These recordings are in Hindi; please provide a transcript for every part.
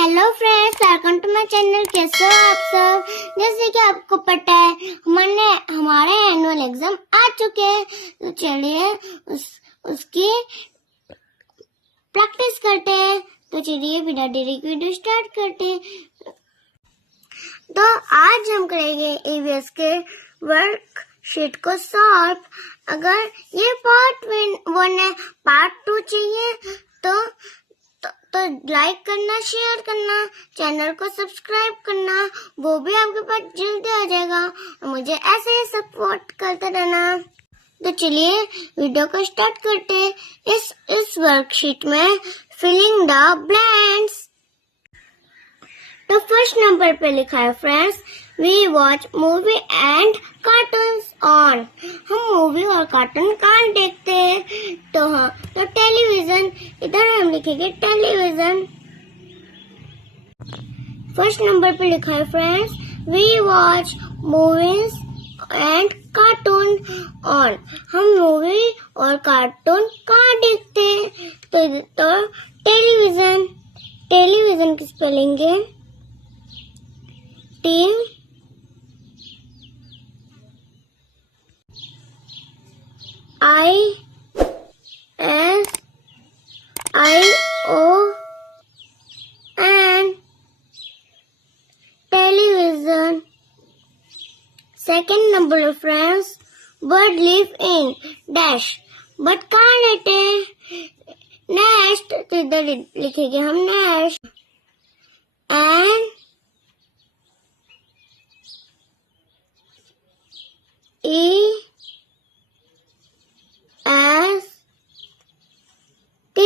Hello friends, welcome to my channel. कैसे हो आप सब? जैसे कि आपको पता है हमारे एनुअल एग्जाम आ चुके हैं, तो चलिए उसकी प्रैक्टिस करते हैं। तो चलिए बिना देरी के वीडियो स्टार्ट करते हैं। तो आज हम करेंगे EVS के वर्कशीट को सॉल्व। अगर ये पार्ट 1 है, पार्ट 2 चाहिए तो लाइक करना, शेयर करना, चैनल को सब्सक्राइब करना, वो भी आपके पास जल्दी आ जाएगा। मुझे ऐसे ही सपोर्ट करते रहना। तो चलिए वीडियो को स्टार्ट करते हैं। इस वर्कशीट में फिलिंग द ब्लैंक्स। तो फर्स्ट नंबर पे लिखा है friends, we watch movie and cartoons on. हम मूवी और कार्टून कहाँ देखते हैं? तो टेलीविजन। इधर हम लिखेंगे टेलीविजन। फर्स्ट नंबर पे लिखा है friends, we watch movies and cartoon on. हम मूवी और कार्टून कहाँ देखते हैं? तो टेलीविजन। टेलीविजन की स्पेलिंग है TISION, television. Second number friends, bird live in dash. But कहाँ रहते हैं? नेस्ट। तो इधर लिखेंगे हम nest. N EST,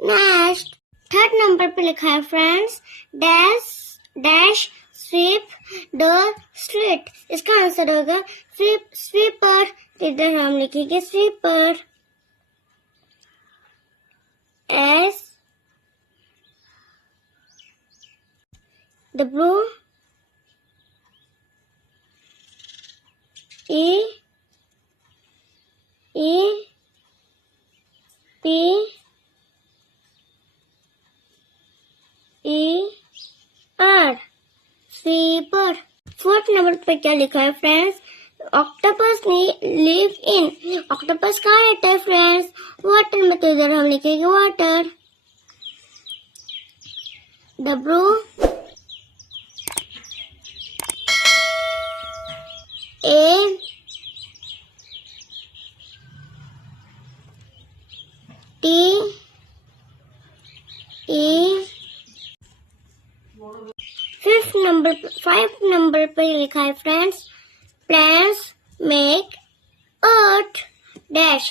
nest. Third number पे लिखा है friends, dash sweep the street. इसका आंसर होगा स्वीपर। इधर हम लिखेंगे sweeper. SWEEPER, sweeper. Fourth number पे क्या लिखा है friends, octopus live in. Octopus कहाँ रहता है फ्रेंड्स? वाटर में। तो इधर हम लिखेंगे वाटर। WATE। फाइव नंबर पे लिखा है फ्रेंड्स, प्लांट्स मेक अर्थ डैश।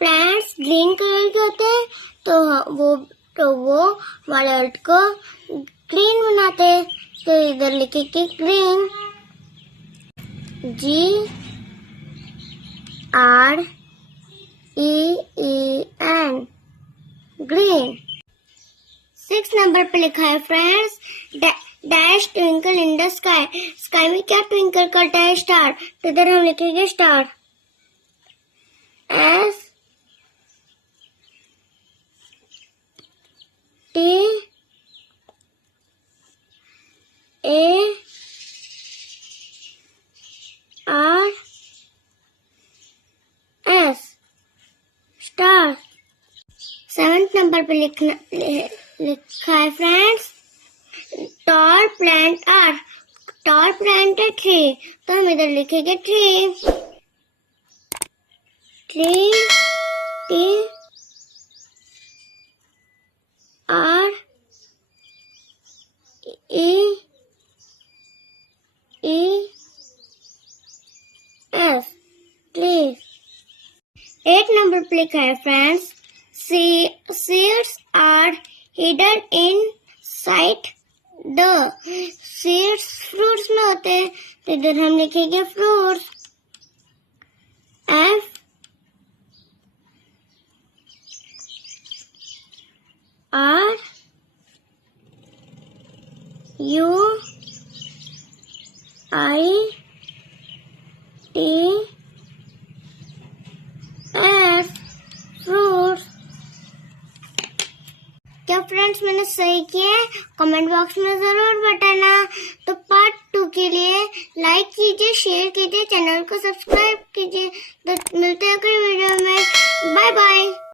प्लांट्स ग्रीन कलर के होते हैं, तो वो हमारे अर्थ को ग्रीन बनाते हैं। तो इधर लिखेंगे ग्रीन। GREEN, green. 6 नंबर पे लिखा है friends, dash twinkle in the sky. Sky में क्या ट्विंकल करता है? स्टार। तो इधर हम लिखेंगे star. STARS, star. 7th number पे लिखा है friends, tall plant are. Tall plant है ट्री, तो हम इधर लिखेंगे ट्री। TREES, trees. 8 नंबर पे लिखा है friends, seeds are hidden inside the। seeds fruits में होते हैं, तो इधर हम लिखेंगे फ्रूट्स। FRUITS, fruits. क्या फ्रेंड्स क्वेश्चंस मैंने सही किए कमेंट बॉक्स में जरूर बताना। तो पार्ट 2 के लिए लाइक कीजिए, शेयर कीजिए, चैनल को सब्सक्राइब कीजिए। तो मिलते हैं अगली वीडियो में। Bye bye.